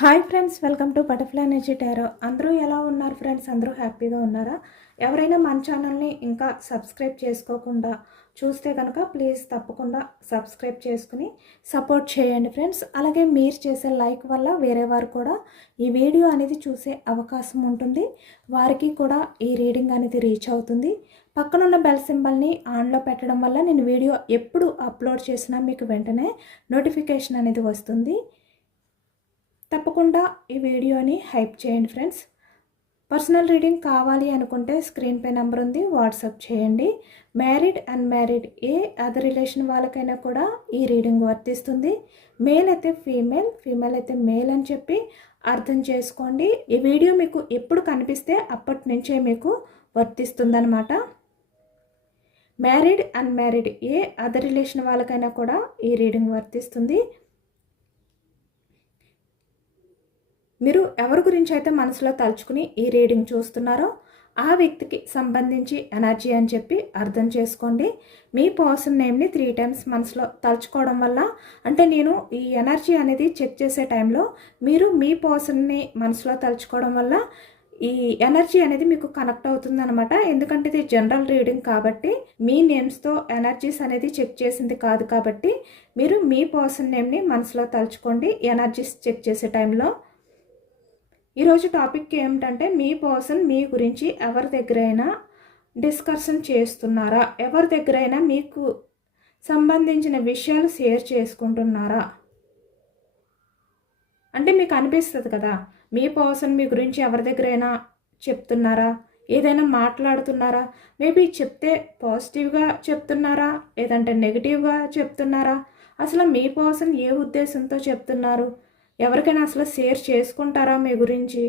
Hi friends, welcome to butterfly energy tarot. అందరూ ఎలా ఉన్నారు ఫ్రెండ్స్? అందరూ హ్యాపీగా ఉన్నారా? ఎవరైనా మన ఛానల్ని ఇంకా సబ్స్క్రైబ్ చేసుకోకుండా చూస్తే కనుక ప్లీజ్ తప్పకుండా సబ్స్క్రైబ్ చేసుకుని సపోర్ట్ చేయండి ఫ్రెండ్స్. అలాగే మీరు చేసే లైక్ వల్ల వేరే వారు కూడా ఈ వీడియో అనేది చూసే అవకాశం ఉంటుంది. వారికి కూడా ఈ రీడింగ్ అనేది రీచ్ అవుతుంది. పక్కనున్న బెల్ సింబల్ని ఆన్లో పెట్టడం వల్ల నేను వీడియో ఎప్పుడు అప్లోడ్ చేసినా మీకు వెంటనే నోటిఫికేషన్ అనేది వస్తుంది. తప్పకుండా ఈ వీడియోని హైప్ చేయండి ఫ్రెండ్స్. పర్సనల్ రీడింగ్ కావాలి అనుకుంటే స్క్రీన్ పై నెంబర్ ఉంది, వాట్సాప్ చేయండి. మ్యారీడ్ అన్మ్యారీడ్ ఏ అదర్ రిలేషన్ వాళ్ళకైనా కూడా ఈ రీడింగ్ వర్తిస్తుంది. మేల్ అయితే ఫీమేల్, ఫీమేల్ అయితే మేల్ అని చెప్పి అర్థం చేసుకోండి. ఈ వీడియో మీకు ఎప్పుడు కనిపిస్తే అప్పటి నుంచే మీకు వర్తిస్తుందన్నమాట. మ్యారీడ్ అన్మ్యారీడ్ ఏ అదర్ రిలేషన్ వాళ్ళకైనా కూడా ఈ రీడింగ్ వర్తిస్తుంది. మీరు ఎవరి గురించి అయితే మనసులో తలుచుకుని ఈ రీడింగ్ చూస్తున్నారో ఆ వ్యక్తికి సంబంధించి ఎనర్జీ అని చెప్పి అర్థం చేసుకోండి. మీ పర్సన్ నేమ్ని 3 టైమ్స్ మనసులో తలుచుకోవడం వల్ల, అంటే నేను ఈ ఎనర్జీ అనేది చెక్ చేసే టైంలో మీరు మీ పర్సన్ని మనసులో తలుచుకోవడం వల్ల ఈ ఎనర్జీ అనేది మీకు కనెక్ట్ అవుతుంది అనమాట. ఎందుకంటే ఇది జనరల్ రీడింగ్ కాబట్టి, మీ నేమ్స్తో ఎనర్జీస్ అనేది చెక్ చేసింది కాదు కాబట్టి మీరు మీ పర్సన్ నేమ్ని మనసులో తలుచుకోండి ఎనర్జీస్ చెక్ చేసే టైంలో. ఈరోజు టాపిక్ ఏమిటంటే, మీ పర్సన్ మీ గురించి ఎవరి దగ్గరైనా డిస్కషన్ చేస్తున్నారా? ఎవరి దగ్గరైనా మీకు సంబంధించిన విషయాలు షేర్ చేసుకుంటున్నారా? అంటే మీకు అనిపిస్తుంది కదా, మీ పర్సన్ మీ గురించి ఎవరి దగ్గరైనా చెప్తున్నారా, ఏదైనా మాట్లాడుతున్నారా? మేబీ చెప్తే పాజిటివ్గా చెప్తున్నారా, లేదంటే నెగిటివ్గా చెప్తున్నారా? అసలు మీ పర్సన్ ఏ ఉద్దేశంతో చెప్తున్నారు? ఎవరికైనా అసలు షేర్ చేసుకుంటారా మీ గురించి?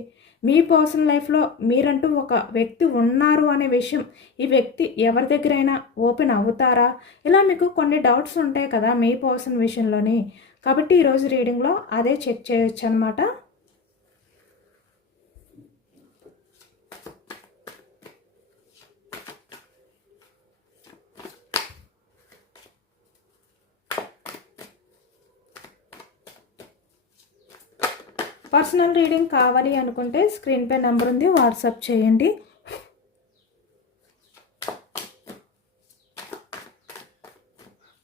మీ పర్సనల్ లైఫ్లో మీరంటూ ఒక వ్యక్తి ఉన్నారు అనే విషయం ఈ వ్యక్తి ఎవరి దగ్గరైనా ఓపెన్ అవుతారా? ఇలా మీకు కొన్ని డౌట్స్ ఉంటాయి కదా మీ పర్సన్ విషయంలోని. కాబట్టి ఈరోజు రీడింగ్లో అదే చెక్ చేయొచ్చు అనమాట. పర్సనల్ రీడింగ్ కావాలి అనుకుంటే స్క్రీన్ పై నెంబర్ ఉంది, వాట్సాప్ చేయండి.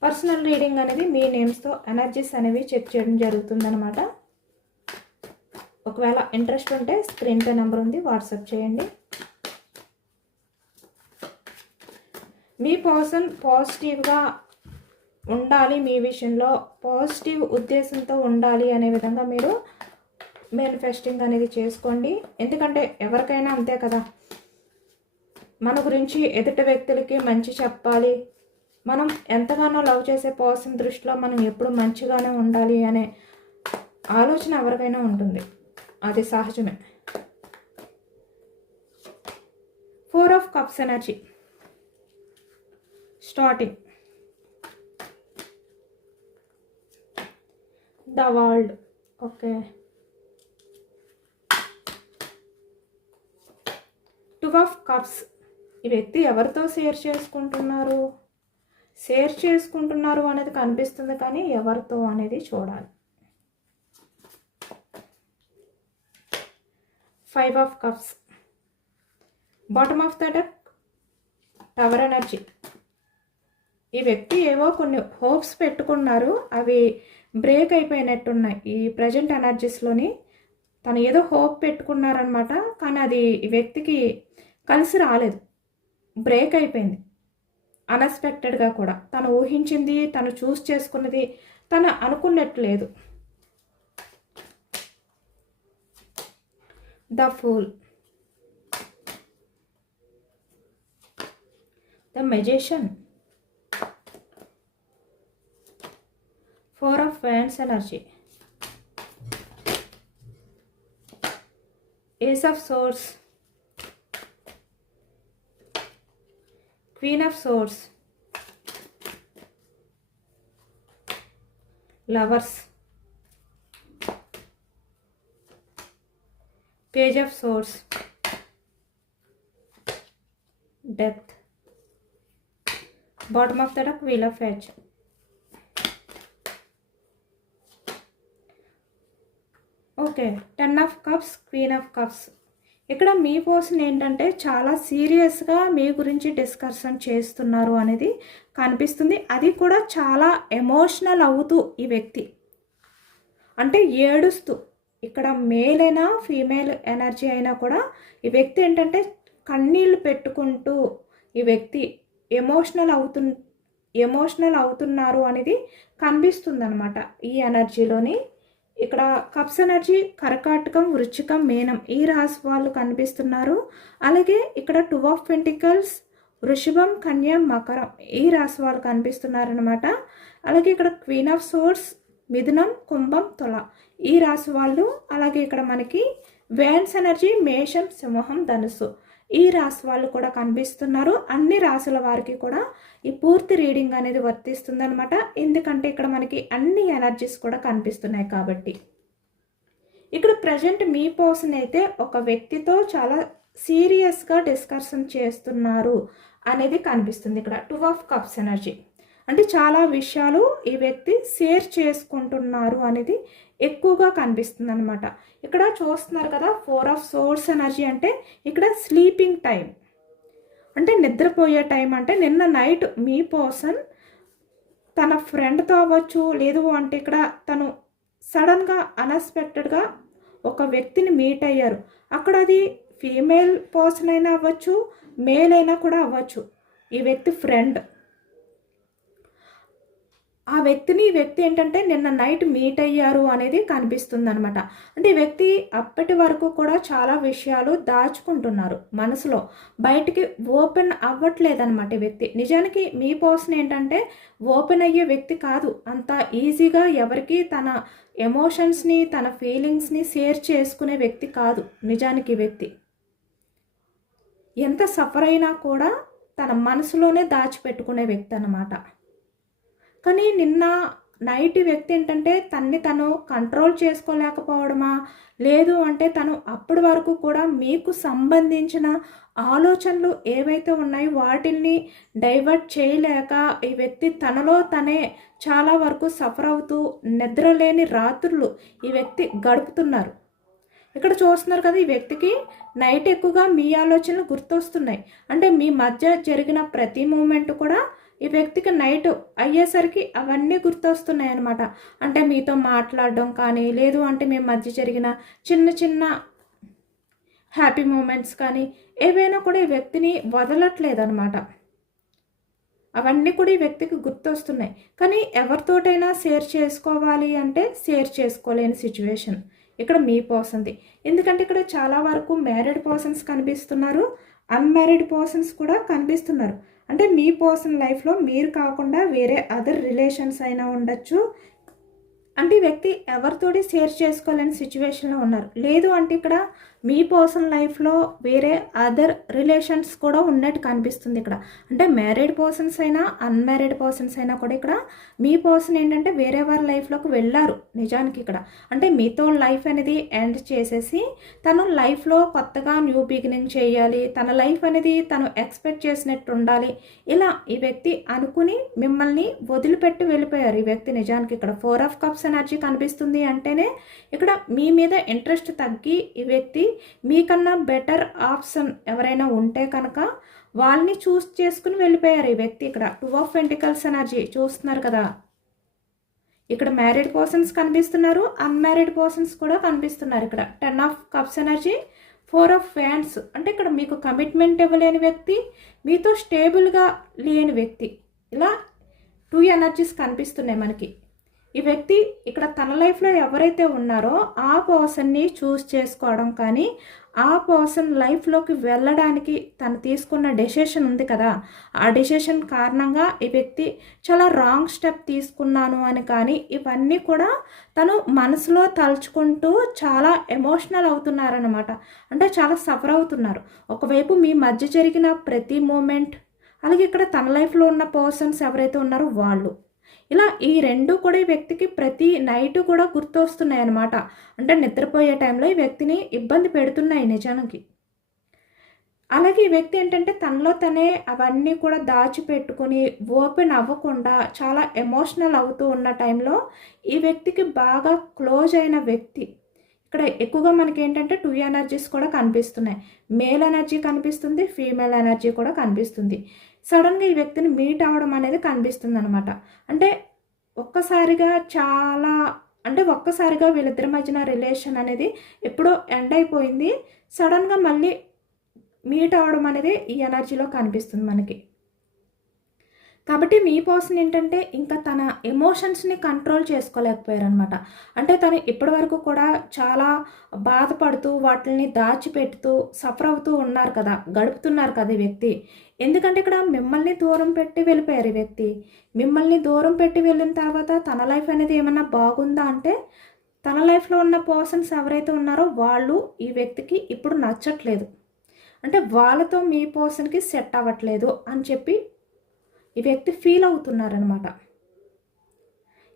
పర్సనల్ రీడింగ్ అనేది మీ నేమ్స్తో ఎనర్జీస్ అనేవి చెక్ చేయడం జరుగుతుందన్నమాట. ఒకవేళ ఇంట్రెస్ట్ ఉంటే స్క్రీన్ పై నెంబర్ ఉంది, వాట్సాప్ చేయండి. మీ పర్సన్ పాజిటివ్గా ఉండాలి, మీ విషయంలో పాజిటివ్ ఉద్దేశంతో ఉండాలి అనే విధంగా మీరు మేనిఫెస్టింగ్ అనేది చేసుకోండి. ఎందుకంటే ఎవరికైనా అంతే కదా, మన గురించి ఎదుటి వ్యక్తులకి మంచి చెప్పాలి, మనం ఎంతగానో లవ్ చేసే పర్సన్ దృష్టిలో మనం ఎప్పుడు మంచిగానే ఉండాలి అనే ఆలోచన ఎవరికైనా ఉంటుంది, అది సహజమే. 4 of cups energy starting. The world. Okay. 2 of cups. ఈ వ్యక్తి ఎవరితో షేర్ చేసుకుంటున్నారు అనేది కనిపిస్తుంది, కానీ ఎవరితో అనేది చూడాలి. 5 of cups. Bottom of the deck tower energy. ఈ వ్యక్తి ఏవో కొన్ని హోప్స్ పెట్టుకున్నారు, అవి బ్రేక్ అయిపోయినట్టున్నాయి ఈ ప్రజెంట్ ఎనర్జీస్లోని. తను ఏదో హోప్ పెట్టుకున్నారనమాట, కానీ అది ఈ వ్యక్తికి కలిసి రాలేదు, బ్రేక్ అయిపోయింది అన్ఎక్స్పెక్టెడ్గా కూడా. తను ఊహించింది, తను చూస్ చేసుకున్నది తను అనుకున్నట్లేదు. The fool. The magician. 4 of wands energy. Ace of swords. Queen of Swords. Lovers. Page of Swords. Death. Bottom of the deck, Wheel of Fortune. Okay. 10 of cups, queen of cups. ఇక్కడ మీ person ఏంటంటే చాలా సీరియస్‌గా మీ గురించి discussion చేస్తున్నారు అనేది కనిపిస్తుంది. అది కూడా చాలా ఎమోషనల్ అవుతూ ఈ వ్యక్తి. అంటే ఏడుస్తూ. ఇక్కడ మేల్ అయినా, ఫీమేల్ ఎనర్జీ అయినా కూడా ఈ వ్యక్తి ఏంటంటే కన్నీళ్లు పెట్టుకుంటూ ఈ వ్యక్తి ఎమోషనల్ అవుతున్నారు అనేది కనిపిస్తుందనమాట ఈ ఎనర్జీలోని. ఇక్కడ కప్స్ ఎనర్జీ కర్కాటకం, వృశ్చికం, మీనం ఈ రాశి వాళ్ళు కనిపిస్తున్నారు. అలాగే ఇక్కడ 2 ఆఫ్ పెంటికల్స్, వృషభం, కన్య, మకరం ఈ రాశి వాళ్ళు కనిపిస్తున్నారనమాట. అలాగే ఇక్కడ క్వీన్ ఆఫ్ సోర్స్, మిథునం, కుంభం, తుల ఈ రాశి వాళ్ళు. అలాగే ఇక్కడ మనకి వేన్స్ ఎనర్జీ మేషం, సింహం, ధనుసు ఈ రాశి వాళ్ళు కూడా కనిపిస్తున్నారు. అన్ని రాశుల వారికి కూడా ఈ పూర్తి రీడింగ్ అనేది వర్తిస్తుంది అనమాట. ఎందుకంటే ఇక్కడ మనకి అన్ని ఎనర్జీస్ కూడా కనిపిస్తున్నాయి కాబట్టి. ఇక్కడ ప్రజెంట్ మీ పర్సన్ అయితే ఒక వ్యక్తితో చాలా సీరియస్గా డిస్కషన్ చేస్తున్నారు అనేది కనిపిస్తుంది. ఇక్కడ 2 ఆఫ్ కప్స్ ఎనర్జీ అంటే చాలా విషయాలు ఈ వ్యక్తి షేర్ చేసుకుంటున్నారు అనేది ఎక్కువగా కనిపిస్తుంది అనమాట. ఇక్కడ చూస్తున్నారు కదా 4 ఆఫ్ సోర్స్ ఎనర్జీ అంటే ఇక్కడ స్లీపింగ్ టైం అంటే నిద్రపోయే టైం. అంటే నిన్న నైట్ మీ పర్సన్ తన ఫ్రెండ్తో అవ్వచ్చు, లేదు అంటే ఇక్కడ తను సడన్గా అన్ఎక్స్పెక్టెడ్గా ఒక వ్యక్తిని మీట్ అయ్యారు. అక్కడ అది ఫీమేల్ పర్సన్ అయినా అవ్వచ్చు, మేల్ అయినా కూడా అవ్వచ్చు. ఈ వ్యక్తి ఫ్రెండ్, ఆ వ్యక్తిని ఈ వ్యక్తి ఏంటంటే నిన్న నైట్ మీట్ అయ్యారు అనేది కనిపిస్తుంది అనమాట. అంటే ఈ వ్యక్తి అప్పటి వరకు కూడా చాలా విషయాలు దాచుకుంటున్నారు మనసులో, బయటికి ఓపెన్ అవ్వట్లేదన్నమాట ఈ వ్యక్తి. నిజానికి మీ పర్సన్ ఏంటంటే ఓపెన్ అయ్యే వ్యక్తి కాదు, అంత ఈజీగా ఎవరికి తన ఎమోషన్స్ని, తన ఫీలింగ్స్ని షేర్ చేసుకునే వ్యక్తి కాదు. నిజానికి ఈ వ్యక్తి ఎంత సఫర్ అయినా కూడా తన మనసులోనే దాచిపెట్టుకునే వ్యక్తి అన్నమాట. కానీ నిన్న నైట్ వ్యక్తి ఏంటంటే తన్ని తను కంట్రోల్ చేసుకోలేకపోవడమా, లేదు అంటే తను అప్పటి వరకు కూడా మీకు సంబంధించిన ఆలోచనలు ఏవైతే ఉన్నాయో వాటిల్ని డైవర్ట్ చేయలేక ఈ వ్యక్తి తనలో తనే చాలా వరకు సఫర్ అవుతూ నిద్రలేని రాత్రులు ఈ వ్యక్తి గడుపుతున్నారు. ఇక్కడ చూస్తున్నారు కదా, ఈ వ్యక్తికి నైట్ ఎక్కువగా మీ ఆలోచనలు గుర్తొస్తున్నాయి. అంటే మీ మధ్య జరిగిన ప్రతి మూమెంట్ కూడా ఈ వ్యక్తికి నైట్ అయ్యేసరికి అవన్నీ గుర్తొస్తున్నాయి అన్నమాట. అంటే మీతో మాట్లాడడం కానీ, లేదు అంటే మీ మధ్య జరిగిన చిన్న చిన్న హ్యాపీ మూమెంట్స్ కానీ ఏవైనా కూడా ఈ వ్యక్తిని వదలట్లేదన్నమాట. అవన్నీ కూడా ఈ వ్యక్తికి గుర్తొస్తున్నాయి. కానీ ఎవరితోటైనా షేర్ చేసుకోవాలి అంటే షేర్ చేసుకోలేని సిచ్యువేషన్ ఇక్కడ మీ పర్సన్ది. ఎందుకంటే ఇక్కడ చాలా వరకు మ్యారీడ్ పర్సన్స్ కనిపిస్తున్నారు, అన్మ్యారీడ్ పర్సన్స్ కూడా కనిపిస్తున్నారు. అంటే మీ పర్సన్ లైఫ్లో మీరు కాకుండా వేరే అదర్ రిలేషన్స్ అయినా ఉండొచ్చు. అంటే ఈ వ్యక్తి ఎవరితోటి షేర్ చేసుకోలేని సిచ్యువేషన్లో ఉన్నారు. లేదు అంటే ఇక్కడ మీ పర్సనల్ లైఫ్లో వేరే అదర్ రిలేషన్స్ కూడా ఉన్నట్టు కనిపిస్తుంది ఇక్కడ. అంటే మ్యారీడ్ పర్సన్స్ అయినా, అన్మ్యారీడ్ పర్సన్స్ అయినా కూడా ఇక్కడ మీ పర్సన్ ఏంటంటే వేరే వారి లైఫ్లోకి వెళ్ళారు. నిజానికి ఇక్కడ అంటే మీతో లైఫ్ అనేది ఎండ్ చేసేసి తను లైఫ్లో కొత్తగా న్యూ బిగినింగ్ చేయాలి, తన లైఫ్ అనేది తను ఎక్స్పెక్ట్ చేసినట్టు ఉండాలి, ఇలా ఈ వ్యక్తి అనుకుని మిమ్మల్ని వదిలిపెట్టి వెళ్ళిపోయారు ఈ వ్యక్తి. నిజానికి ఇక్కడ 4 ఆఫ్ కప్స్ ఎనర్జీ కనిపిస్తుంది అంటేనే ఇక్కడ మీ మీద ఇంట్రెస్ట్ తగ్గి ఈ వ్యక్తి మీకన్నా బెటర్ ఆప్షన్ ఎవరైనా ఉంటే కనుక వాళ్ళని చూస్ చేసుకుని వెళ్ళిపోయారు ఈ వ్యక్తి. ఇక్కడ 2 ఆఫ్ పెంటికల్స్ ఎనర్జీ చూస్తున్నారు కదా, ఇక్కడ మ్యారీడ్ పర్సన్స్ కనిపిస్తున్నారు, అన్మ్యారీడ్ పర్సన్స్ కూడా కనిపిస్తున్నారు. ఇక్కడ 10 of cups energy, 4 of fans అంటే ఇక్కడ మీకు కమిట్మెంట్ ఇవ్వలేని వ్యక్తి, మీతో స్టేబుల్గా లేని వ్యక్తి, ఇలా 2 ఎనర్జీస్ కనిపిస్తున్నాయి మనకి. ఈ వ్యక్తి ఇక్కడ తన లైఫ్లో ఎవరైతే ఉన్నారో ఆ పర్సన్ని చూస్ చేసుకోవడం కానీ, ఆ పర్సన్ లైఫ్లోకి వెళ్ళడానికి తను తీసుకున్న డెసిషన్ ఉంది కదా, ఆ డెసిషన్ కారణంగా ఈ వ్యక్తి చాలా రాంగ్ స్టెప్ తీసుకున్నాను అని కానీ ఇవన్నీ కూడా తను మనసులో తలుచుకుంటూ చాలా ఎమోషనల్ అవుతున్నారనమాట. అంటే చాలా సఫర్ అవుతున్నారు. ఒకవైపు మీ మధ్య జరిగిన ప్రతి మూమెంట్, అలాగే ఇక్కడ తన లైఫ్లో ఉన్న పర్సన్స్ ఎవరైతే ఉన్నారో వాళ్ళు, ఇలా ఈ రెండు కూడా ఈ వ్యక్తికి ప్రతి నైట్ కూడా గుర్తొస్తున్నాయి అన్నమాట. అంటే నిద్రపోయే టైంలో ఈ వ్యక్తిని ఇబ్బంది పెడుతున్నాయి నిజానికి. అలాగే ఈ వ్యక్తి ఏంటంటే తనలో తనే అవన్నీ కూడా దాచిపెట్టుకుని ఓపెన్ అవ్వకుండా చాలా ఎమోషనల్ అవుతూ ఉన్న టైంలో ఈ వ్యక్తికి బాగా క్లోజ్ అయిన వ్యక్తి, ఇక్కడ ఎక్కువగా మనకి ఏంటంటే 2 ఎనర్జీస్ కూడా కనిపిస్తున్నాయి. మేల్ ఎనర్జీ కనిపిస్తుంది, ఫీమేల్ ఎనర్జీ కూడా కనిపిస్తుంది. సడన్గా ఈ వ్యక్తిని మీట్ అవ్వడం అనేది కనిపిస్తుంది అనమాట. అంటే ఒక్కసారిగా ఒక్కసారిగా వీళ్ళిద్దరి మధ్యన రిలేషన్ అనేది ఎప్పుడో ఎండ్ అయిపోయింది. సడన్గా మళ్ళీ మీట్ అవ్వడం అనేది ఈ ఎనర్జీలో కనిపిస్తుంది మనకి. కాబట్టి మీ పర్సన్ ఏంటంటే ఇంకా తన ఎమోషన్స్ని కంట్రోల్ చేసుకోలేకపోయారనమాట. అంటే తను ఇప్పటివరకు కూడా చాలా బాధపడుతూ వాటిని దాచిపెడుతూ సఫర్ అవుతూ ఉన్నారు కదా, గడుపుతున్నారు కదా ఈ వ్యక్తి. ఎందుకంటే ఇక్కడ మిమ్మల్ని దూరం పెట్టి వెళ్ళిపోయారు ఈ వ్యక్తి. మిమ్మల్ని దూరం పెట్టి వెళ్ళిన తర్వాత తన లైఫ్ అనేది ఏమన్నా బాగుందా అంటే తన లైఫ్లో ఉన్న పర్సన్స్ ఎవరైతే ఉన్నారో వాళ్ళు ఈ వ్యక్తికి ఇప్పుడు నచ్చట్లేదు. అంటే వాళ్ళతో మీ పర్సన్కి సెట్ అవ్వట్లేదు అని చెప్పి ఈ వ్యక్తి ఫీల్ అవుతున్నారనమాట.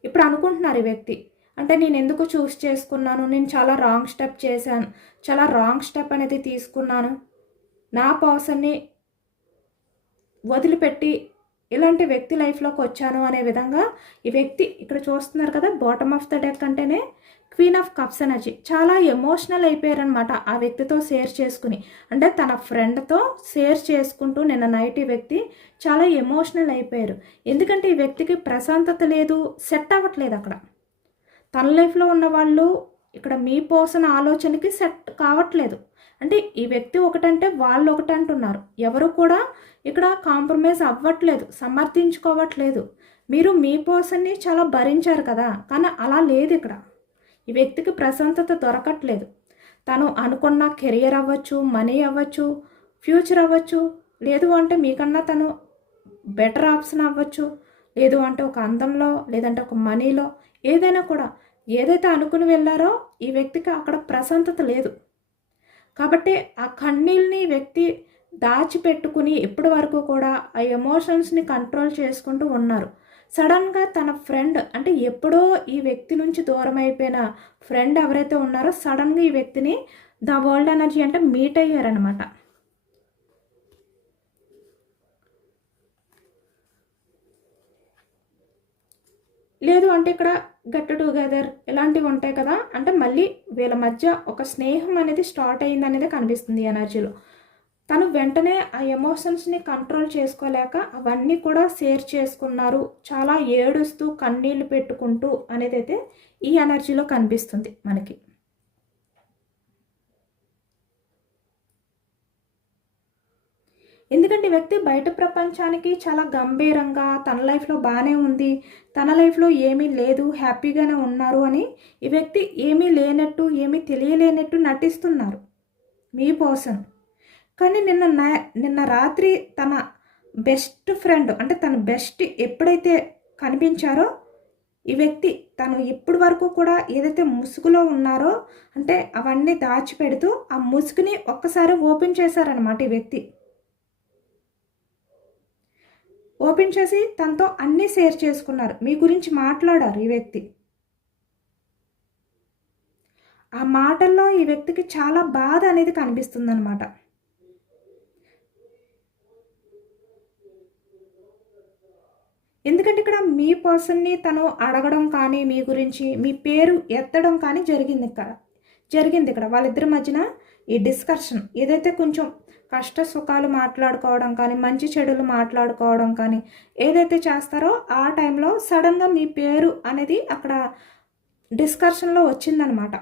ఇప్పుడు అనుకుంటున్నారు ఈ వ్యక్తి, అంటే నేను ఎందుకు చూస్ చేసుకున్నాను, నేను చాలా రాంగ్ స్టెప్ చేశాను, చాలా రాంగ్ స్టెప్ అనేది తీసుకున్నాను, నా పర్సన్ని వదిలిపెట్టి ఇలాంటి వ్యక్తి లైఫ్లోకి వచ్చాను అనే విధంగా ఈ వ్యక్తి ఇక్కడ చూస్తున్నారు కదా. బాటమ్ ఆఫ్ ద డెక్ అంటేనే క్వీన్ ఆఫ్ కప్స్ ఎనర్జీ. చాలా ఎమోషనల్ అయిపోయారనమాట ఆ వ్యక్తితో షేర్ చేసుకుని. అంటే తన ఫ్రెండ్తో షేర్ చేసుకుంటూ నిన్న నైట్ ఈ వ్యక్తి చాలా ఎమోషనల్ అయిపోయారు. ఎందుకంటే ఈ వ్యక్తికి ప్రశాంతత లేదు, సెట్ అవ్వట్లేదు అక్కడ. తన లైఫ్లో ఉన్న వాళ్ళు ఇక్కడ మీ పర్సన్ ఆలోచనకి సెట్ కావట్లేదు. అంటే ఈ వ్యక్తి ఒకటంటే వాళ్ళు ఒకటి అంటున్నారు. ఎవరు కూడా ఇక్కడ కాంప్రమైజ్ అవ్వట్లేదు, సమర్థించుకోవట్లేదు. మీరు మీ పర్సన్ని చాలా భరించారు కదా, కానీ అలా లేదు ఇక్కడ. ఈ వ్యక్తికి ప్రశాంతత దొరకట్లేదు. తను అనుకున్న కెరియర్ అవ్వచ్చు, మనీ అవ్వచ్చు, ఫ్యూచర్ అవ్వచ్చు, లేదు అంటే మీకన్నా తను బెటర్ ఆప్షన్ అవ్వచ్చు, లేదు అంటే ఒక అందంలో, లేదంటే ఒక మనీలో, ఏదైనా కూడా ఏదైతే అనుకుని వెళ్ళారో ఈ వ్యక్తికి అక్కడ ప్రశాంతత లేదు. కాబట్టి ఆ కన్నీళ్ళని వ్యక్తి దాచిపెట్టుకుని ఇప్పటి వరకు కూడా ఆ ఎమోషన్స్ని కంట్రోల్ చేసుకుంటూ ఉన్నారు. సడన్గా తన ఫ్రెండ్, అంటే ఎప్పుడో ఈ వ్యక్తి నుంచి దూరం అయిపోయిన ఫ్రెండ్ ఎవరైతే ఉన్నారో సడన్గా ఈ వ్యక్తిని ద వరల్డ్ ఎనర్జీ అంటే మీట్ అయ్యారనమాట. లేదు అంటే ఇక్కడ గెట్ టుగెదర్ ఇలాంటివి ఉంటాయి కదా, అంటే మళ్ళీ వీళ్ళ మధ్య ఒక స్నేహం అనేది స్టార్ట్ అయ్యింది అనేది కనిపిస్తుంది ఎనర్జీలో. తను వెంటనే ఆ ఎమోషన్స్ని కంట్రోల్ చేసుకోలేక అవన్నీ కూడా షేర్ చేసుకున్నారు, చాలా ఏడుస్తూ కన్నీళ్ళు పెట్టుకుంటూ అనేది అయితే ఈ ఎనర్జీలో కనిపిస్తుంది మనకి. ఎందుకంటే వ్యక్తి బయట ప్రపంచానికి చాలా గంభీరంగా తన లైఫ్లో బాగానే ఉంది, తన లైఫ్లో ఏమీ లేదు, హ్యాపీగానే ఉన్నారు అని ఈ వ్యక్తి ఏమీ లేనట్టు, ఏమీ తెలియలేనట్టు నటిస్తున్నారు మీ పర్సన్. కానీ నిన్న రాత్రి తన బెస్ట్ ఫ్రెండ్, అంటే తన బెస్ట్ ఎప్పుడైతే కనిపించారో ఈ వ్యక్తి, తను ఇప్పటి వరకు కూడా ఏదైతే ముసుగులో ఉన్నారో అంటే అవన్నీ దాచిపెడుతూ ఆ ముసుగుని ఒక్కసారి ఓపెన్ చేశారనమాట ఈ వ్యక్తి. ఓపెన్ చేసి తనతో అన్నీ షేర్ చేసుకున్నారు, మీ గురించి మాట్లాడారు ఈ వ్యక్తి. ఆ మాటల్లో ఈ వ్యక్తికి చాలా బాధ అనేది కనిపిస్తుంది అనమాట. ఎందుకంటే ఇక్కడ మీ పర్సన్ని తను అడగడం కానీ, మీ గురించి మీ పేరు ఎత్తడం కానీ జరిగింది ఇక్కడ వాళ్ళిద్దరి మధ్యన ఈ డిస్కషన్ ఏదైతే కొంచెం కష్ట సుఖాలు మాట్లాడుకోవడం కానీ, మంచి చెడులు మాట్లాడుకోవడం కానీ ఏదైతే చేస్తారో ఆ టైంలో సడన్గా మీ పేరు అనేది అక్కడ డిస్కషన్లో వచ్చిందనమాట.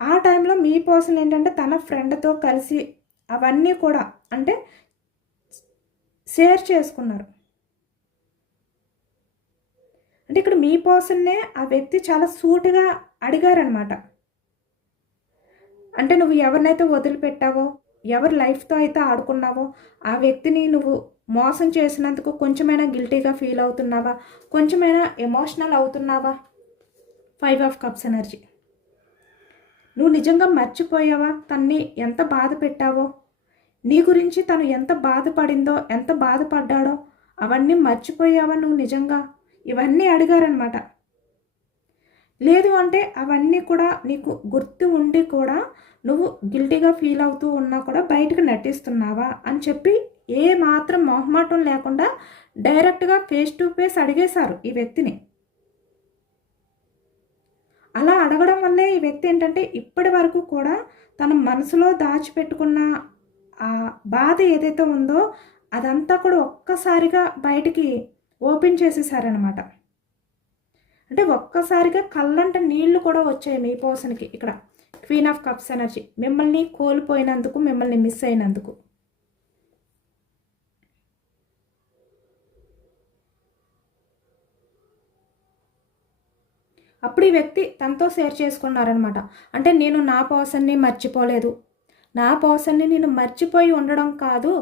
ఆ టైంలో మీ పర్సన్ ఏంటంటే తన ఫ్రెండ్తో కలిసి అవన్నీ కూడా అంటే షేర్ చేసుకున్నారు. అంటే ఇక్కడ మీ పర్సన్నే ఆ వ్యక్తి చాలా సూటిగా అడిగారనమాట. అంటే నువ్వు ఎవరినైతే వదిలిపెట్టావో, ఎవరి లైఫ్తో అయితే ఆడుకున్నావో ఆ వ్యక్తిని నువ్వు మోసం చేసినందుకు కొంచెమైనా గిల్టీగా ఫీల్ అవుతున్నావా, కొంచెమైనా ఎమోషనల్ అవుతున్నావా? 5 of cups energy. నువ్వు నిజంగా మర్చిపోయావా తన్ని ఎంత బాధ పెట్టావో, నీ గురించి తను ఎంత బాధపడిందో, ఎంత బాధపడ్డాడో అవన్నీ మర్చిపోయావా నువ్వు నిజంగా? ఇవన్నీ అడిగారనమాట. లేదు అంటే అవన్నీ కూడా నీకు గుర్తు ఉండి కూడా నువ్వు గిల్టీగా ఫీల్ అవుతూ ఉన్నా కూడా బయటకు నటిస్తున్నావా అని చెప్పి ఏ మాత్రం మొహమాటం లేకుండా డైరెక్ట్గా ఫేస్ టు ఫేస్ అడిగేశారు ఈ వ్యక్తిని. అలా అడగడం వల్లే ఈ వ్యక్తి ఏంటంటే ఇప్పటి వరకు కూడా తన మనసులో దాచిపెట్టుకున్న ఆ బాధ ఏదైతే ఉందో అదంతా కూడా ఒక్కసారిగా బయటికి ఓపెన్ చేసేసారనమాట. అంటే ఒక్కసారిగా కళ్ళంట నీళ్లు కూడా వచ్చాయి మీ పర్సన్‌కి ఇక్కడ. Queen of cups energy. మిమ్మల్ని కోల్పోయినందుకు, మిమ్మల్ని మిస్ అయినందుకు. అప్పుడు ఈ వ్యక్తి తనతో షేర్ చేసుకున్నారనమాట. అంటే నేను నా పర్సన్‌ని మర్చిపోలేదు. నా పర్సన్‌ని నేను మర్చిపోయి ఉండడం కాదు.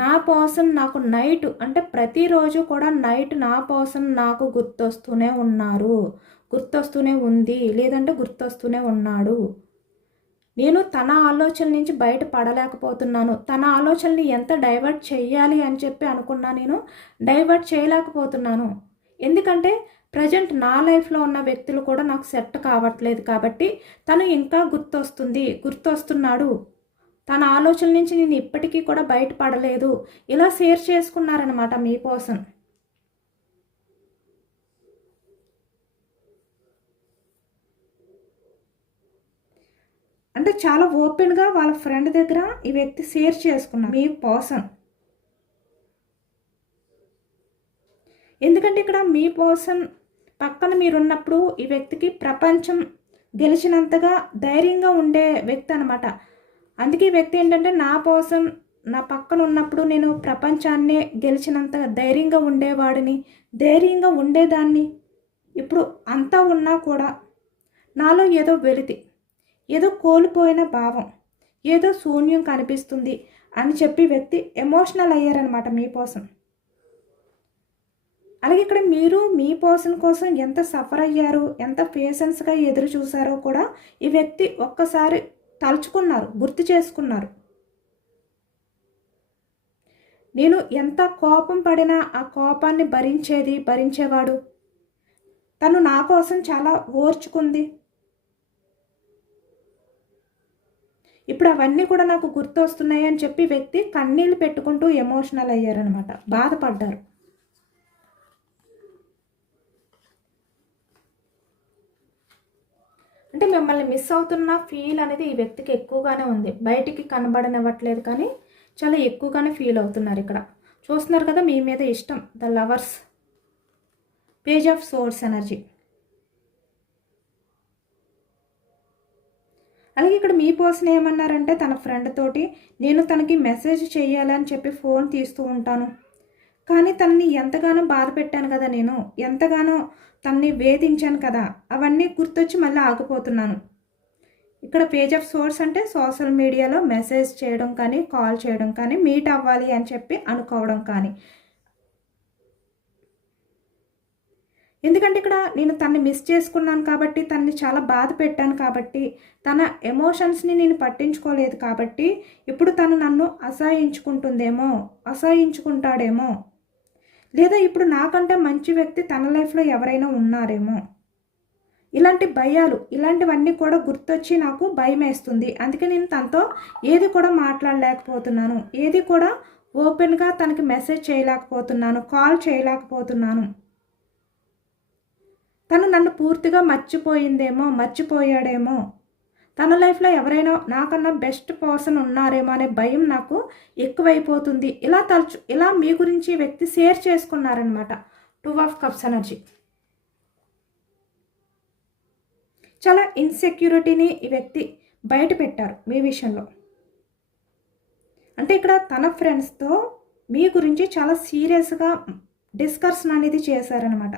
నా పర్సన్ నాకు నైట్ అంటే ప్రతిరోజు కూడా నైట్ నా పర్సన్ నాకు గుర్తొస్తూనే ఉన్నారు. గుర్తొస్తూనే ఉంది. లేదంటే గుర్తొస్తూనే ఉన్నాడు. నేను తన ఆలోచనల నుంచి బయట పడలేకపోతున్నాను. తన ఆలోచనని ఎంత డైవర్ట్ చెయ్యాలి అని చెప్పి అనుకున్నా నేను డైవర్ట్ చేయలేకపోతున్నాను. ఎందుకంటే ప్రజెంట్ నా లైఫ్లో ఉన్న వ్యక్తులు కూడా నాకు సెట్ కావట్లేదు కాబట్టి తను ఇంకా గుర్తొస్తున్నాడు. తన ఆలోచనల నుంచి నేను ఇప్పటికీ కూడా బయటపడలేదు. ఇలా షేర్ చేసుకున్నారనమాట మీ పర్సన్. అంటే చాలా ఓపెన్గా వాళ్ళ ఫ్రెండ్ దగ్గర ఈ వ్యక్తి షేర్ చేసుకున్నారు మీ పర్సన్. ఎందుకంటే ఇక్కడ మీ పర్సన్ పక్కన మీరున్నప్పుడు ఈ వ్యక్తికి ప్రపంచం గెలిచినంతగా ధైర్యంగా ఉండే వ్యక్తి అనమాట. అందుకే ఈ వ్యక్తి ఏంటంటే నా పర్సన్ నా పక్కన ఉన్నప్పుడు నేను ప్రపంచాన్నే గెలిచినంత ధైర్యంగా ఉండేవాడిని, ధైర్యంగా ఉండేదాన్ని. ఇప్పుడు అంతా ఉన్నా కూడా నాలో ఏదో వెలితి, ఏదో కోల్పోయిన భావం, ఏదో శూన్యం కనిపిస్తుంది అని చెప్పి వ్యక్తి ఎమోషనల్ అయ్యారనమాట మీ పర్సన్. అలాగే ఇక్కడ మీరు మీ పర్సన్ కోసం ఎంత సఫర్ అయ్యారు, ఎంత పేషెన్స్గా ఎదురు చూసారో కూడా ఈ వ్యక్తి ఒక్కసారి తలుచుకున్నారు, గుర్తు చేసుకున్నారు. నేను ఎంత కోపం పడినా ఆ కోపాన్ని భరించేవాడు. తను నా కోసం చాలా ఓర్చుకుంది. ఇప్పుడు అవన్నీ కూడా నాకు గుర్తొస్తున్నాయి అని చెప్పి వ్యక్తి కన్నీళ్ళు పెట్టుకుంటూ ఎమోషనల్ అయ్యారనమాట, బాధపడ్డారు. అంటే మిమ్మల్ని మిస్ అవుతున్న ఫీల్ అనేది ఈ వ్యక్తికి ఎక్కువగానే ఉంది. బయటికి కనబడనివ్వట్లేదు కానీ చాలా ఎక్కువగానే ఫీల్ అవుతున్నారు. ఇక్కడ చూస్తున్నారు కదా మీ మీద ఇష్టం. The lovers, page of swords energy. అలాగే ఇక్కడ మీ పర్సన్ ఏమన్నారంటే తన ఫ్రెండ్ తోటి నేను తనకి మెసేజ్ చేయాలని చెప్పి ఫోన్ తీస్తూ ఉంటాను, కానీ తనని ఎంతగానో బాధ పెట్టాను కదా, నేను ఎంతగానో తనని వేధించాను కదా, అవన్నీ గుర్తొచ్చి మళ్ళీ ఆగిపోతున్నాను. ఇక్కడ పేజ్ ఆఫ్ సోర్స్ అంటే సోషల్ మీడియాలో మెసేజ్ చేయడం కానీ, కాల్ చేయడం కానీ, మీట్ అవ్వాలి అని చెప్పి అనుకోవడం కానీ. ఎందుకంటే ఇక్కడ నేను తనని మిస్ చేసుకున్నాను కాబట్టి, తనని చాలా బాధ పెట్టాను కాబట్టి, తన ఎమోషన్స్ని నేను పట్టించుకోలేదు కాబట్టి ఇప్పుడు తను నన్ను అసహించుకుంటాడేమో, లేదా ఇప్పుడు నాకంటే మంచి వ్యక్తి తన లైఫ్లో ఎవరైనా ఉన్నారేమో, ఇలాంటి భయాలు, ఇలాంటివన్నీ కూడా గుర్తొచ్చి నాకు భయం వేస్తుంది. అందుకే నేను తనతో ఏది కూడా మాట్లాడలేకపోతున్నాను, ఏది కూడా ఓపెన్గా తనకి మెసేజ్ చేయలేకపోతున్నాను, కాల్ చేయలేకపోతున్నాను. తను నన్ను పూర్తిగా మర్చిపోయాడేమో, తన లైఫ్లో ఎవరైనా నాకన్నా బెస్ట్ పర్సన్ ఉన్నారేమో అనే భయం నాకు ఎక్కువైపోతుంది. ఇలా మీ గురించి వ్యక్తి షేర్ చేసుకున్నారనమాట. 2 of cups energy. చాలా ఇన్సెక్యూరిటీని ఈ వ్యక్తి బయట పెట్టారు మీ విషయంలో. అంటే ఇక్కడ తన ఫ్రెండ్స్తో మీ గురించి చాలా సీరియస్గా డిస్కషన్ అనేది చేశారనమాట.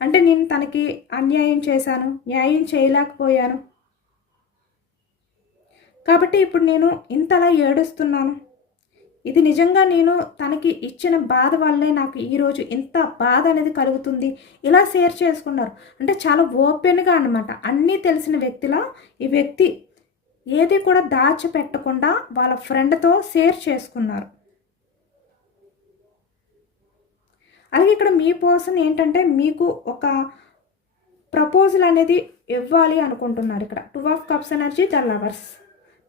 అంటే నేను తనకి అన్యాయం చేశాను, న్యాయం చేయలేకపోయాను కాబట్టి ఇప్పుడు నేను ఇంతలా ఏడుస్తున్నాను. ఇది నిజంగా నేను తనకి ఇచ్చిన బాధ వల్లే నాకు ఈరోజు ఇంత బాధ అనేది కలుగుతుంది. ఇలా షేర్ చేసుకున్నారు. అంటే చాలా ఓపెన్గా అనమాట. అన్నీ తెలిసిన వ్యక్తిలా ఈ వ్యక్తి ఏది కూడా దాచిపెట్టకుండా వాళ్ళ ఫ్రెండ్తో షేర్ చేసుకున్నారు. అలాగే ఇక్కడ మీ పర్సన్ ఏంటంటే మీకు ఒక ప్రపోజల్ అనేది ఇవ్వాలి అనుకుంటున్నారు. ఇక్కడ 2 of cups energy, the lovers.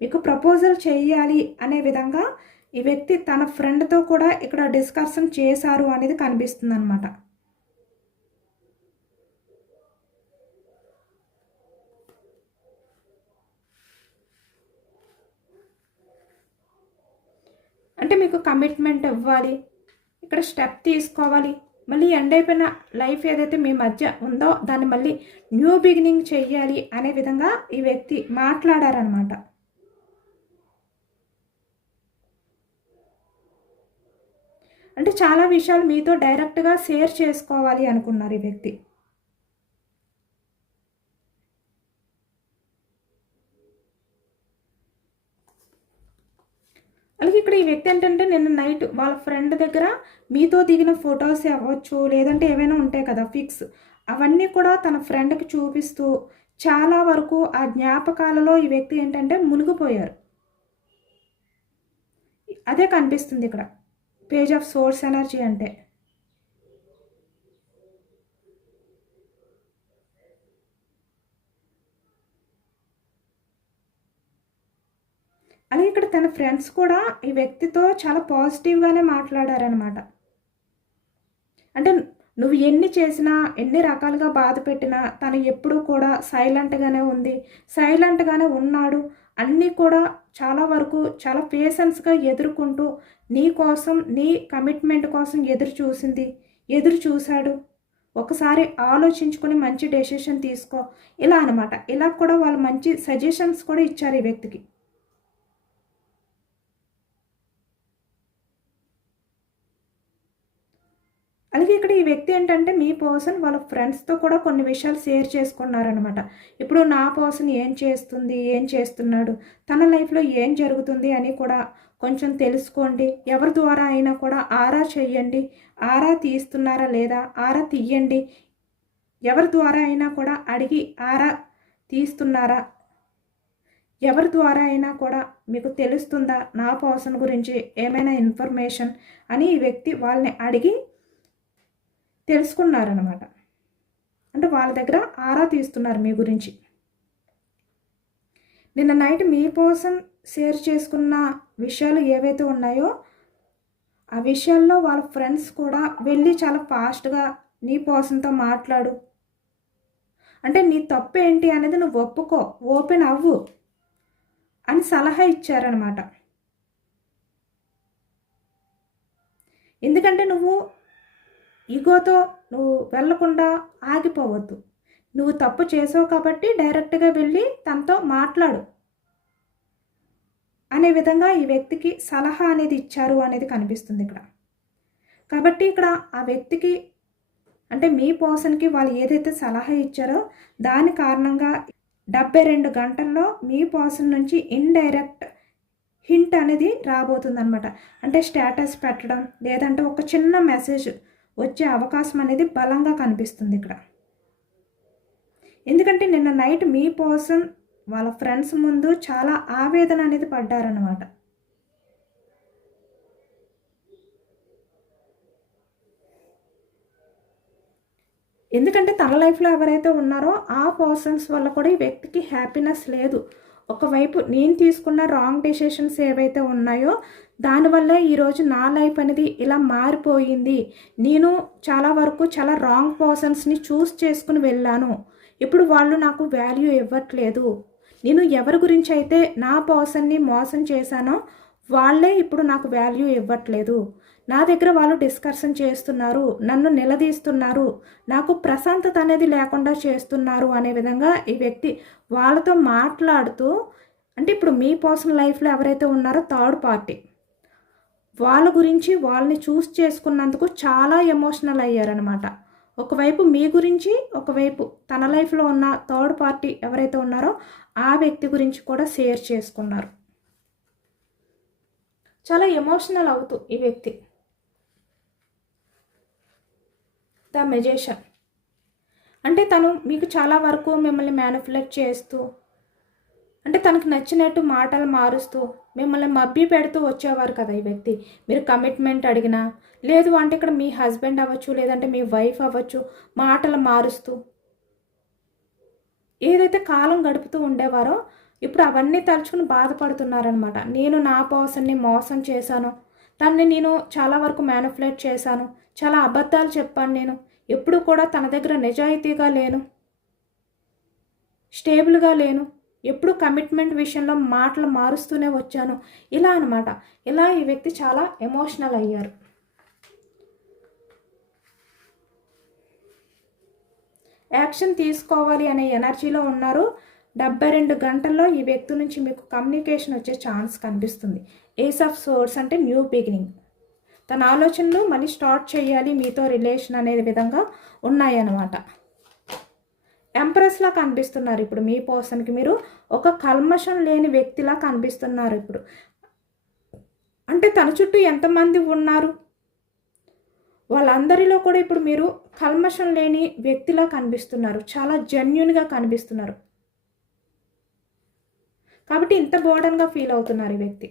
మీకు ప్రపోజల్ చేయాలి అనే విధంగా ఈ వ్యక్తి తన ఫ్రెండ్తో కూడా ఇక్కడ డిస్కషన్ చేశారు అనేది కనిపిస్తుంది అనమాట. అంటే మీకు కమిట్మెంట్ ఇవ్వాలి, ఇక్కడ స్టెప్ తీసుకోవాలి, మళ్ళీ ఎండ్ అయిపోయిన లైఫ్ ఏదైతే మీ మధ్య ఉందో దాన్ని మళ్ళీ న్యూ బిగినింగ్ చెయ్యాలి అనే విధంగా ఈ వ్యక్తి మాట్లాడారనమాట. అంటే చాలా విషయాలు మీతో డైరెక్ట్గా షేర్ చేసుకోవాలి అనుకున్నారు ఈ వ్యక్తి. అలాగే ఇక్కడ ఈ వ్యక్తి ఏంటంటే నిన్న నైట్ వాళ్ళ ఫ్రెండ్ దగ్గర మీతో దిగిన ఫొటోస్ అవ్వచ్చు, లేదంటే ఏవైనా ఉంటాయి కదా పిక్స్, అవన్నీ కూడా తన ఫ్రెండ్కి చూపిస్తూ చాలా వరకు ఆ జ్ఞాపకాలలో ఈ వ్యక్తి ఏంటంటే మునిగిపోయారు. అదే కనిపిస్తుంది ఇక్కడ పేజ్ ఆఫ్ సోర్స్ ఎనర్జీ అంటే. అలాగే ఇక్కడ తన ఫ్రెండ్స్ కూడా ఈ వ్యక్తితో చాలా పాజిటివ్గానే మాట్లాడారనమాట. అంటే నువ్వు ఎన్ని చేసినా, ఎన్ని రకాలుగా బాధ పెట్టినా తను ఎప్పుడూ కూడా సైలెంట్గానే ఉంది, సైలెంట్గానే ఉన్నాడు. అన్నీ కూడా చాలా వరకు చాలా పేషెన్స్గా ఎదుర్కొంటూ నీ కోసం, నీ కమిట్మెంట్ కోసం ఎదురు చూశాడు. ఒకసారి ఆలోచించుకొని మంచి డెసిషన్ తీసుకో, ఇలా అనమాట. ఇలా కూడా వాళ్ళు మంచి సజెషన్స్ కూడా ఇచ్చారు ఈ వ్యక్తికి. అలాగే ఇక్కడ ఈ వ్యక్తి ఏంటంటే మీ పర్సన్ వాళ్ళ ఫ్రెండ్స్తో కూడా కొన్ని విషయాలు షేర్ చేసుకున్నారనమాట. ఇప్పుడు నా పర్సన్ ఏం చేస్తుంది, ఏం చేస్తున్నాడు, తన లైఫ్లో ఏం జరుగుతుంది అని కూడా కొంచెం తెలుసుకోండి. ఎవరి ద్వారా అయినా కూడా ఆరా చేయండి. ఆరా తీస్తున్నారా లేదా ఆరా తీయండి. ఎవరి ద్వారా అయినా కూడా అడిగి ఆరా తీస్తున్నారా, ఎవరి ద్వారా అయినా కూడా మీకు తెలుస్తుందా నా పర్సన్ గురించి ఏమైనా ఇన్ఫర్మేషన్ అని ఈ వ్యక్తి వాళ్ళని అడిగి తెలుసుకున్నారనమాట. అంటే వాళ్ళ దగ్గర ఆరా తీస్తున్నారు మీ గురించి. నిన్న నైట్ మీ పర్సన్ షేర్ చేసుకున్న విషయాలు ఏవైతే ఉన్నాయో ఆ విషయాల్లో వాళ్ళ ఫ్రెండ్స్ కూడా వెళ్ళి చాలా ఫాస్ట్గా నీ పర్సన్తో మాట్లాడు, అంటే నీ తప్పు ఏంటి అనేది నువ్వు ఒప్పుకో, ఓపెన్ అవ్వు అని సలహా ఇచ్చారనమాట. ఎందుకంటే నువ్వు ఈగోతో నువ్వు వెళ్లకుండా ఆగిపోవద్దు. నువ్వు తప్పు చేసావు కాబట్టి డైరెక్ట్గా వెళ్ళి తనతో మాట్లాడు అనే విధంగా ఈ వ్యక్తికి సలహా అనేది ఇచ్చారు అనేది కనిపిస్తుంది ఇక్కడ. కాబట్టి ఇక్కడ ఆ వ్యక్తికి అంటే మీ పర్సన్కి వాళ్ళు ఏదైతే సలహా ఇచ్చారో దాని కారణంగా 72 గంటల్లో మీ పర్సన్ నుంచి ఇండైరెక్ట్ హింట్ అనేది రాబోతుంది అనమాట. అంటే స్టేటస్ పెట్టడం, లేదంటే ఒక చిన్న మెసేజ్ వచ్చే అవకాశం అనేది బలంగా కనిపిస్తుంది ఇక్కడ. ఎందుకంటే నిన్న నైట్ మీ పర్సన్ వాళ్ళ ఫ్రెండ్స్ ముందు చాలా ఆవేదన అనేది పడ్డారనమాట. ఎందుకంటే తన లైఫ్లో ఎవరైతే ఉన్నారో ఆ పర్సన్స్ వల్ల కూడా ఈ వ్యక్తికి హ్యాపీనెస్ లేదు. ఒకవైపు నేను తీసుకున్న రాంగ్ డెసిషన్స్ ఏవైతే ఉన్నాయో దానివల్ల ఈరోజు నా లైఫ్ అనేది ఇలా మారిపోయింది. నేను చాలా వరకు చాలా రాంగ్ పర్సన్స్ని చూస్ చేసుకుని వెళ్ళాను. ఇప్పుడు వాళ్ళు నాకు వాల్యూ ఇవ్వట్లేదు. నేను ఎవరి గురించి అయితే నా పర్సన్ని మోసం చేశానో వాళ్ళే ఇప్పుడు నాకు వాల్యూ ఇవ్వట్లేదు. నా దగ్గర వాళ్ళు డిస్కషన్ చేస్తున్నారు, నన్ను నిలదీస్తున్నారు, నాకు ప్రశాంతత అనేది లేకుండా చేస్తున్నారు అనే విధంగా ఈ వ్యక్తి వాళ్ళతో మాట్లాడుతూ, అంటే ఇప్పుడు మీ పర్సనల్ లైఫ్లో ఎవరైతే ఉన్నారో థర్డ్ పార్టీ వాళ్ళ గురించి వాళ్ళని చూస్ చేసుకున్నందుకు చాలా ఎమోషనల్ అయ్యారనమాట. ఒకవైపు మీ గురించి, ఒకవైపు తన లైఫ్లో ఉన్న థర్డ్ పార్టీ ఎవరైతే ఉన్నారో ఆ వ్యక్తి గురించి కూడా షేర్ చేసుకున్నారు. చాలా ఎమోషనల్ అవుతూ ఈ వ్యక్తి. ద మెజిషియన్ అంటే తను మీకు చాలా వరకు మిమ్మల్ని మ్యానిపులేట్ చేస్తూ, అంటే తనకు నచ్చినట్టు మాటలు మారుస్తూ మిమ్మల్ని మభ్య పెడుతూ వచ్చేవారు కదా ఈ వ్యక్తి. మీరు కమిట్మెంట్ అడిగినా, లేదు అంటే ఇక్కడ మీ హస్బెండ్ అవ్వచ్చు, లేదంటే మీ వైఫ్ అవ్వచ్చు, మాటలు మారుస్తూ ఏదైతే కాలం గడుపుతూ ఉండేవారో ఇప్పుడు అవన్నీ తలుచుకుని బాధపడుతున్నారనమాట. నేను నా పర్సన్ని మోసం చేశాను, తనని నేను చాలా వరకు మ్యానిపులేట్ చేశాను, చాలా అబద్ధాలు చెప్పాను, నేను ఎప్పుడు కూడా తన దగ్గర నిజాయితీగా లేను, స్టేబుల్గా లేను, ఎప్పుడు కమిట్మెంట్ విషయంలో మాటలు మారుస్తూనే వచ్చాను, ఇలా అనమాట. ఇలా ఈ వ్యక్తి చాలా ఎమోషనల్ అయ్యారు. యాక్షన్ తీసుకోవాలి అనే ఎనర్జీలో ఉన్నారు. 72 గంటల్లో ఈ వ్యక్తి నుంచి మీకు కమ్యూనికేషన్ వచ్చే ఛాన్స్ కనిపిస్తుంది. ఏస్ ఆఫ్ సోర్స్ అంటే న్యూ బిగినింగ్. తన ఆలోచనలు మళ్ళీ స్టార్ట్ చేయాలి మీతో రిలేషన్ అనే విధంగా ఉన్నాయన్నమాట. ఎంప్రెస్లా కనిపిస్తున్నారు ఇప్పుడు మీ పర్సన్కి. మీరు ఒక కల్మషం లేని వ్యక్తిలా కనిపిస్తున్నారు ఇప్పుడు. అంటే తన చుట్టూ ఎంతమంది ఉన్నారు, వాళ్ళందరిలో కూడా ఇప్పుడు మీరు కల్మషం లేని వ్యక్తిలా కనిపిస్తున్నారు. చాలా జెన్యూన్గా కనిపిస్తున్నారు. కాబట్టి ఇంత బోర్డన్గా ఫీల్ అవుతున్నారు ఈ వ్యక్తి.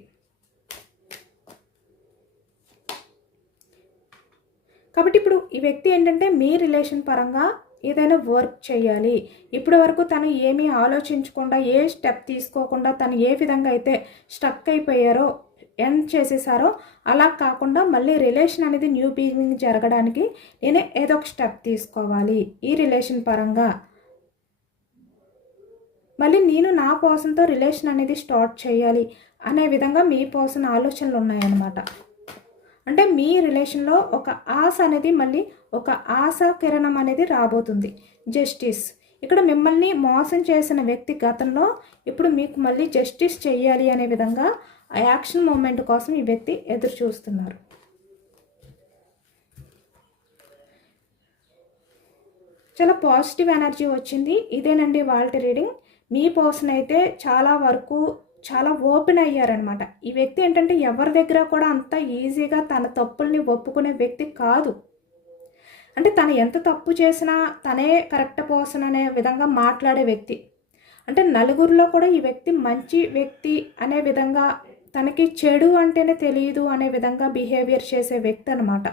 కాబట్టి ఇప్పుడు ఈ వ్యక్తి ఏంటంటే మీ రిలేషన్ పరంగా ఏదైనా వర్క్ చేయాలి. ఇప్పటి వరకు తను ఏమీ ఆలోచించకుండా, ఏ స్టెప్ తీసుకోకుండా తను ఏ విధంగా అయితే స్టక్ అయిపోయారో, ఎండ్ చేసేసారో, అలా కాకుండా మళ్ళీ రిలేషన్ అనేది న్యూ బిగినింగ్ జరగడానికి నేను ఏదో ఒక స్టెప్ తీసుకోవాలి ఈ రిలేషన్ పరంగా. మళ్ళీ నేను నా పర్సన్తో రిలేషన్ అనేది స్టార్ట్ చేయాలి అనే విధంగా మీ పర్సన్ ఆలోచనలు ఉన్నాయన్నమాట. అంటే మీ రిలేషన్లో ఒక ఆశ అనేది, మళ్ళీ ఒక ఆశా కిరణం అనేది రాబోతుంది. జస్టిస్. ఇక్కడ మిమ్మల్ని మోసం చేసిన వ్యక్తి గతంలో ఇప్పుడు మీకు మళ్ళీ జస్టిస్ చేయాలి అనే విధంగా ఆ యాక్షన్ మూమెంట్ కోసం ఈ వ్యక్తి ఎదురు చూస్తున్నారు. చాలా పాజిటివ్ ఎనర్జీ వచ్చింది. ఇదేనండి వాళ్ళ రీడింగ్. మీ పర్సన్ అయితే చాలా వరకు చాలా ఓపెన్ అయ్యారనమాట. ఈ వ్యక్తి ఏంటంటే ఎవరి దగ్గర కూడా అంత ఈజీగా తన తప్పుల్ని ఒప్పుకునే వ్యక్తి కాదు. అంటే తను ఎంత తప్పు చేసినా తనే కరెక్ట్ పర్సన్ అనే విధంగా మాట్లాడే వ్యక్తి. అంటే నలుగురిలో కూడా ఈ వ్యక్తి మంచి వ్యక్తి అనే విధంగా, తనకి చెడు అంటేనే తెలియదు అనే విధంగా బిహేవియర్ చేసే వ్యక్తి అనమాట.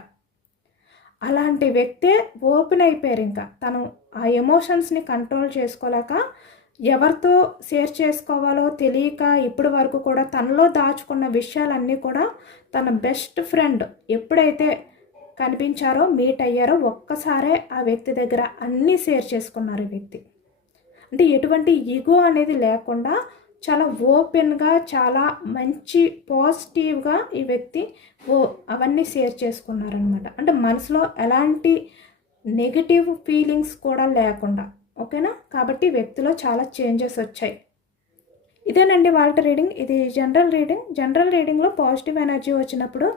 అలాంటి వ్యక్తే ఓపెన్ అయిపోయారు. ఇంకా తను ఆ ఎమోషన్స్ని కంట్రోల్ చేసుకోలేక, ఎవరితో షేర్ చేసుకోవాలో తెలియక, ఇప్పటి వరకు కూడా తనలో దాచుకున్న విషయాలన్నీ కూడా తన బెస్ట్ ఫ్రెండ్ ఎప్పుడైతే కనిపించారో, మీట్ అయ్యారో, ఒక్కసారే ఆ వ్యక్తి దగ్గర అన్నీ షేర్ చేసుకున్నారు ఈ వ్యక్తి. అంటే ఎటువంటి ఈగో అనేది లేకుండా చాలా ఓపెన్గా, చాలా మంచి పాజిటివ్గా ఈ వ్యక్తి అవన్నీ షేర్ చేసుకున్నారనమాట. అంటే మనసులో ఎలాంటి నెగిటివ్ ఫీలింగ్స్ కూడా లేకుండా. ఓకేనా? కాబట్టి వ్యక్తిలో చాలా చేంజెస్ వచ్చాయి. ఇదేనండి వాళ్ళ రీడింగ్. ఇది జనరల్ రీడింగ్. జనరల్ రీడింగ్లో పాజిటివ్ ఎనర్జీ వచ్చినప్పుడు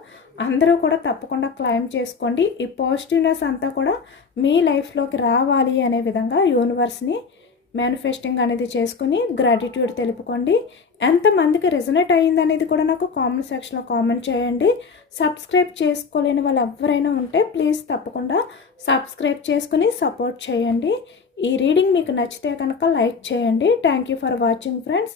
అందరూ కూడా తప్పకుండా క్లైమ్ చేసుకోండి. ఈ పాజిటివ్నెస్ అంతా కూడా మీ లైఫ్లోకి రావాలి అనే విధంగా యూనివర్స్ని మేనిఫెస్టింగ్ అనేది చేసుకుని గ్రాటిట్యూడ్ తెలుపుకోండి. ఎంతమందికి రెజొనేట్ అయ్యింది అనేది కూడా నాకు కామెంట్ సెక్షన్లో కామెంట్ చేయండి. సబ్స్క్రైబ్ చేసుకోలేని వాళ్ళు ఎవరైనా ఉంటే ప్లీజ్ తప్పకుండా సబ్స్క్రైబ్ చేసుకుని సపోర్ట్ చేయండి. ఈ రీడింగ్ మీకు నచ్చితే కనుక లైక్ చేయండి. Thank you for watching friends.